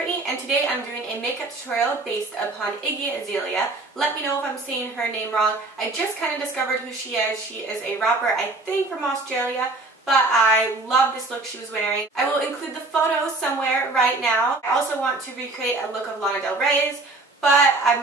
Brittany, and today I'm doing a makeup tutorial based upon Iggy Azalea. Let me know if I'm saying her name wrong. I just kind of discovered who she is. She is a rapper, I think from Australia, but I love this look she was wearing. I will include the photo somewhere right now. I also want to recreate a look of Lana Del Rey's, but I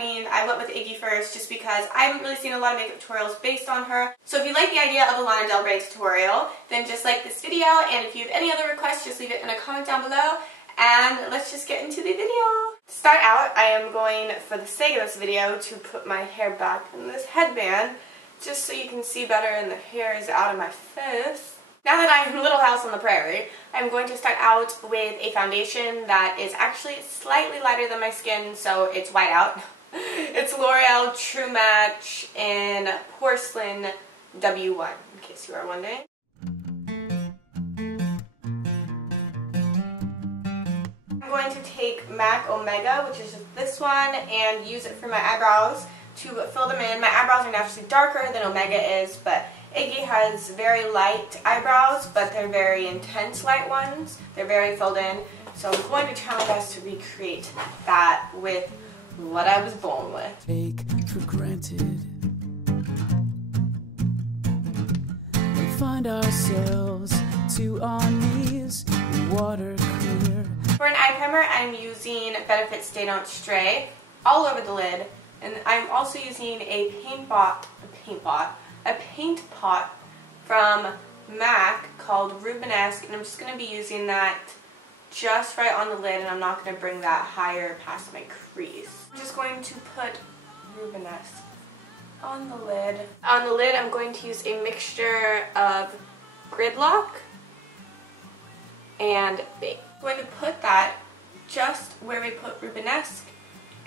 went with Iggy first just because I haven't really seen a lot of makeup tutorials based on her. So if you like the idea of a Lana Del Rey tutorial, then just like this video, and if you have any other requests, just leave it in a comment down below. And let's just get into the video. To start out, I am going, for the sake of this video, to put my hair back in this headband, just so you can see better and the hair is out of my face. Now that I'm Little House on the Prairie, I'm going to start out with a foundation that is actually slightly lighter than my skin, so it's white out. It's L'Oreal True Match in Porcelain W1, in case you are wondering. I'm going to take MAC Omega, which is just this one, and use it for my eyebrows to fill them in. My eyebrows are naturally darker than Omega is, but Iggy has very light eyebrows, but they're very intense light ones. They're very filled in, so I'm going to try my best to recreate that with what I was born with. Take for granted. We find ourselves to our knees in water clear. For an eye primer, I'm using Benefit Stay Don't Stray all over the lid, and I'm also using a paint pot from MAC called Rubenesque, and I'm just going to be using that just right on the lid, and I'm not going to bring that higher past my crease. I'm just going to put Rubenesque on the lid. On the lid, I'm going to use a mixture of Gridlock and Baked. I'm going to put that just where we put Rubenesque,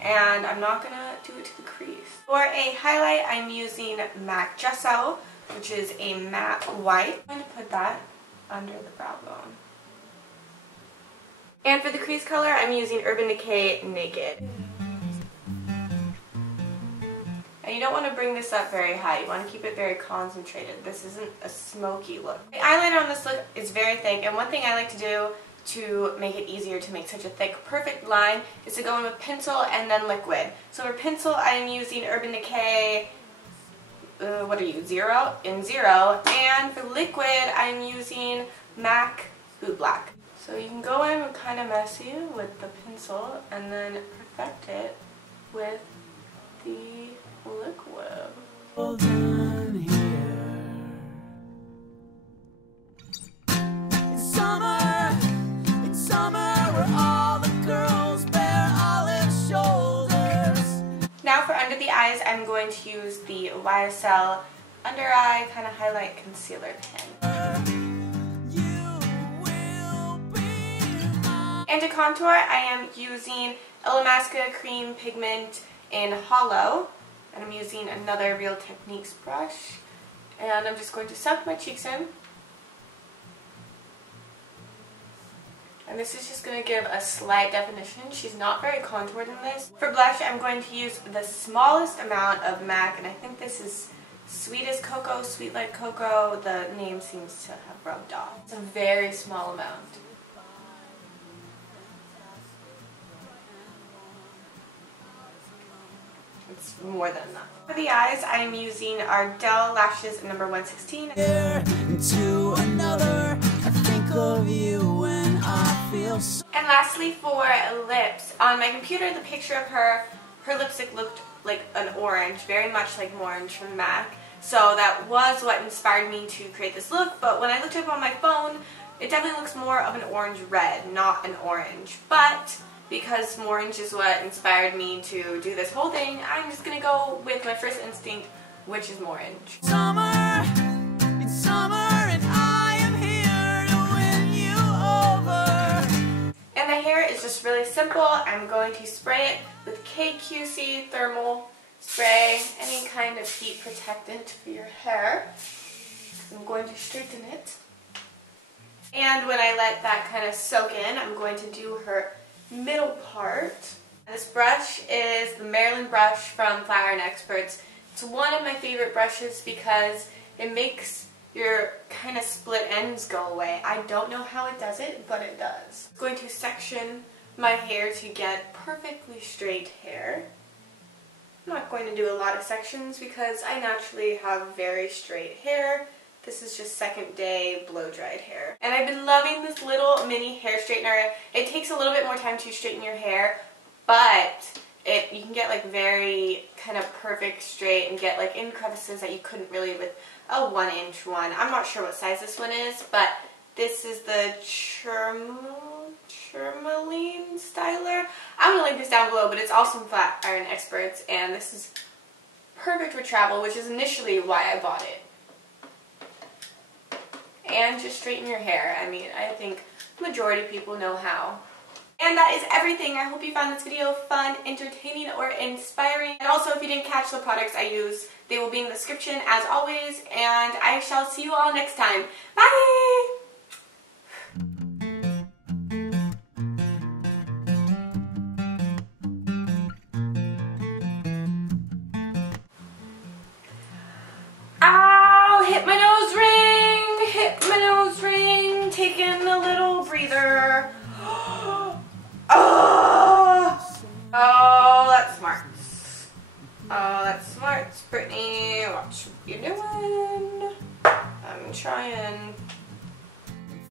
and I'm not going to do it to the crease. For a highlight, I'm using MAC Gesso, which is a matte white. I'm going to put that under the brow bone. And for the crease color, I'm using Urban Decay Naked. And you don't want to bring this up very high. You want to keep it very concentrated. This isn't a smoky look. The eyeliner on this look is very thick, and one thing I like to do to make it easier to make such a thick, perfect line is to go in with pencil and then liquid. So for pencil, I am using Urban Decay, Zero, and for liquid, I'm using MAC Boot Black. So you can go in kind of messy with the pencil and then perfect it with the liquid. Hold on here. It's summer where all the girls bear olive shoulders. Now for under the eyes, I'm going to use the YSL Under Eye kind of highlight concealer pen. And to contour, I am using Illamasqua Creme Pigment in Hollow, and I'm using another Real Techniques brush, and I'm just going to suck my cheeks in. And this is just going to give a slight definition. She's not very contoured in this. For blush, I'm going to use the smallest amount of MAC, and I think this is Sweet as Coco, Sweet Like Coco. The name seems to have rubbed off. It's a very small amount. It's more than enough. For the eyes, I am using Ardell Lashes number 116. Into another, I think of you when I feel so. And lastly, for lips, on my computer, the picture of her lipstick looked like an orange, very much like Morange from MAC. So that was what inspired me to create this look, but when I looked up on my phone, it definitely looks more of an orange red, not an orange. But because Morange is what inspired me to do this whole thing, I'm just gonna go with my first instinct, which is Morange. Summer, it's summer, and I am here to win you over. And the hair is just really simple. I'm going to spray it with KQC Thermal Spray, any kind of heat protectant for your hair. I'm going to straighten it. And when I let that kind of soak in, I'm going to do her middle part. This brush is the Maryland brush from Flat Iron Experts. It's one of my favorite brushes because it makes your kind of split ends go away. I don't know how it does it, but it does. I'm going to section my hair to get perfectly straight hair. I'm not going to do a lot of sections because I naturally have very straight hair. This is just second day blow dried hair. And I've been loving this little mini hair straightener. It takes a little bit more time to straighten your hair, but you can get like very kind of perfect straight and get like in crevices that you couldn't really with a 1-inch one. I'm not sure what size this one is, but this is the Tourmaline styler. I'm going to link this down below, but it's also from Flat Iron Experts, and this is perfect for travel, which is initially why I bought it. And just straighten your hair. I mean, I think the majority of people know how. And that is everything. I hope you found this video fun, entertaining, or inspiring. And also, if you didn't catch the products I use, they will be in the description as always. And I shall see you all next time. Bye! Ow! Hit my nose ring! Hit my nose ring! Taking a little breather. Oh, that's smart. Oh, that's smart, Brittany. Watch what you're doing. I'm trying.